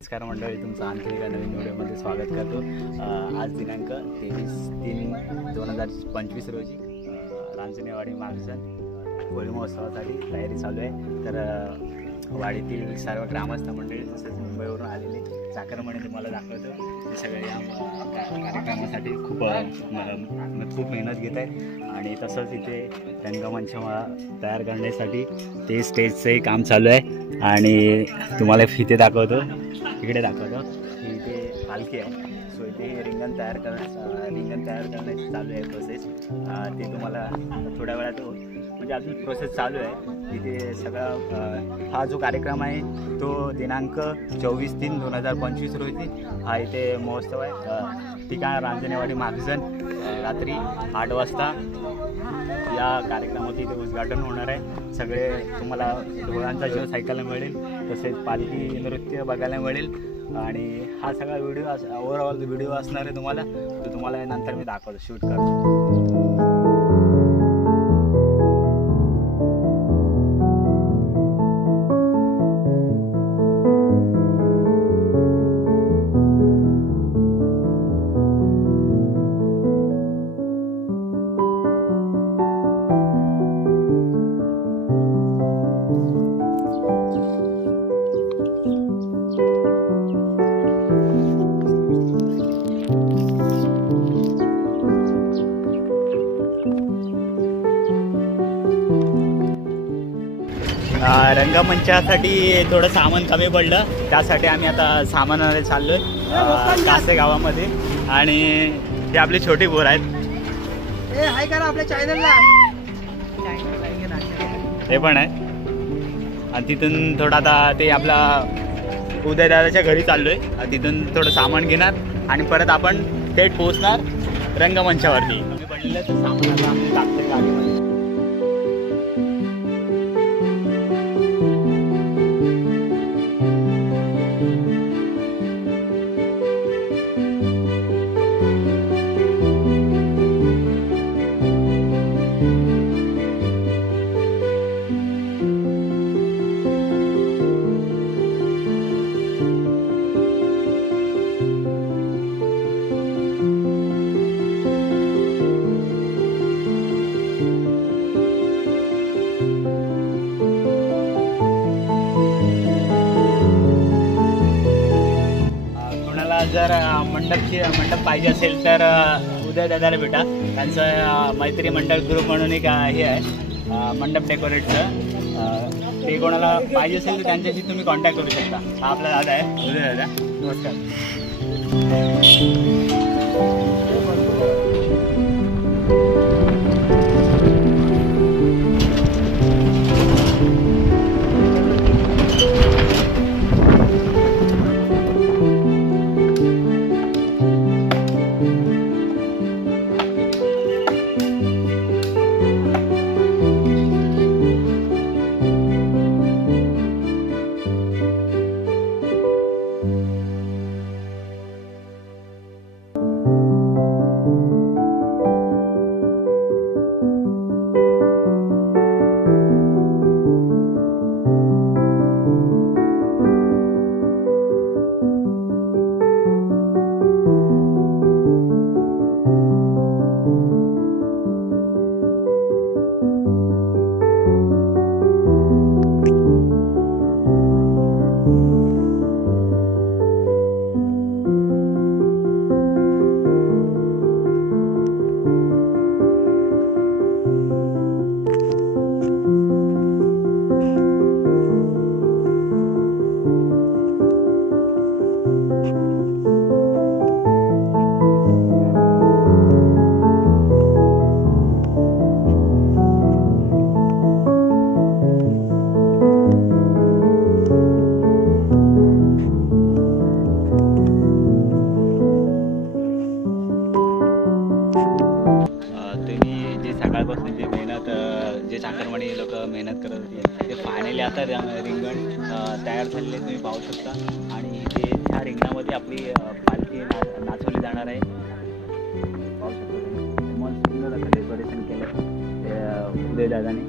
नमस्कार मंडळी, तुमचं आणखी एका नवीन व्हिडिओमध्ये स्वागत करतो। आज दिनांक 23/3/2025 रोजी रांजणेवाडी महाजन होळी महोत्सवासाठी तयारी चालू आहे। तर वाडीतील सर्व ग्रामस्थ मंडळी तसेच मुंबईवरून आलेले चाकरमानी तुम्हाला दाखवतो। ते सगळे या कार्यक्रमासाठी खूप मेहनत घेत आहेत आणि तसंच इथे रंगमंच तयार करण्यासाठी ते स्टेजचंही काम चालू आहे। आणि तुम्हाला इथे दाखवतो, इकडे दाखवतो की इथे पालखी आहे। सो इथे रिंगण तयार करण्याची चालू आहे प्रोसेस। ते तुम्हाला थोड्या वेळात म्हणजे अजून प्रोसेस चालू आहे। इथे सगळा हा जो कार्यक्रम आहे तो दिनांक 24/3/2025 रोजी हा इथे महोत्सव आहे। ठिकाण रांजणेवाडी महाजन। रात्री 8 वाजता या कार्यक्रमाचे इथे उद्घाटन होणार आहे। सगळे तुम्हाला ढोलांचा शोज ऐकायला मिळेल, तसेच पालखी नृत्य बघायला मिळेल। आणि हा सगळा व्हिडिओ ओव्हरऑल व्हिडिओ असणार आहे तुम्हाला, तो तुम्हाला नंतर मी दाखवतो, शूट करतो। रंगमंचासाठी थोडं सामान कमी पडलं, त्यासाठी आम्ही आता सामान आणायला चाललोय कासे गावामध्ये। आणि हे आपली छोटी बोर आहेत, हाय करा आपल्या चॅनलला, हे पण आहे। आणि तिथून थोडं आता ते आपला उदयदादाच्या घरी चाललोय, तिथून थोडं सामान घेणार आणि परत आपण थेट पोहोचणार रंगमंचावरती। कमी पडलेलं तर सामान आता आम्ही टाकतोय गाडीमध्ये। जर मंडप पाहिजे असेल तर उदयदादाला भेटा। त्यांचं मैत्री मंडळ ग्रुप म्हणून एक हे आहे मंडप डेकोरेटचं। ते कोणाला पाहिजे असेल तर त्यांच्याशी तुम्ही कॉन्टॅक्ट करू शकता। हा आपला दादा आहे, उदयदादा, नमस्कार। जे चाकरमानी लोक मेहनत करत होते ते फायनली आता रिंगण तयार झालेले तुम्ही पाहू शकता। आणि ते त्या रिंगणामध्ये आपली पालखी नाचवली जाणार आहे, पाहू शकता तुम्ही। मस्त सुंदर असं डेकोरेशन केलं उदयदादाने।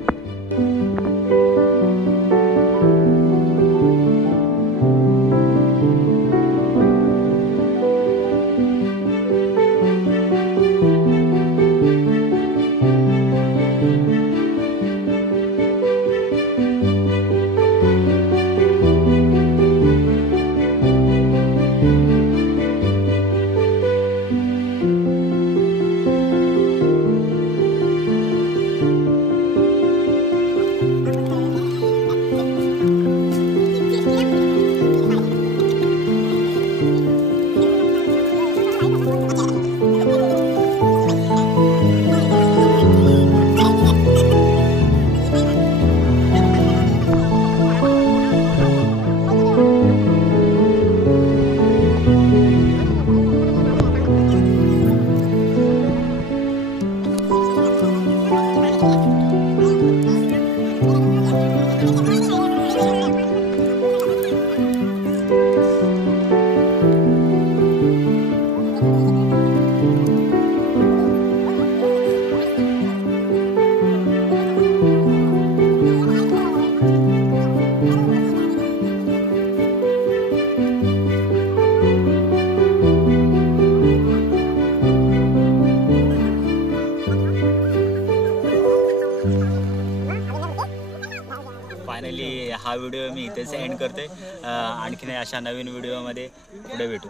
फायनली हा व्हिडिओ मी इथेच एंड करतोय. आणखीन अशा नवीन व्हिडिओमध्ये पुढे भेटू.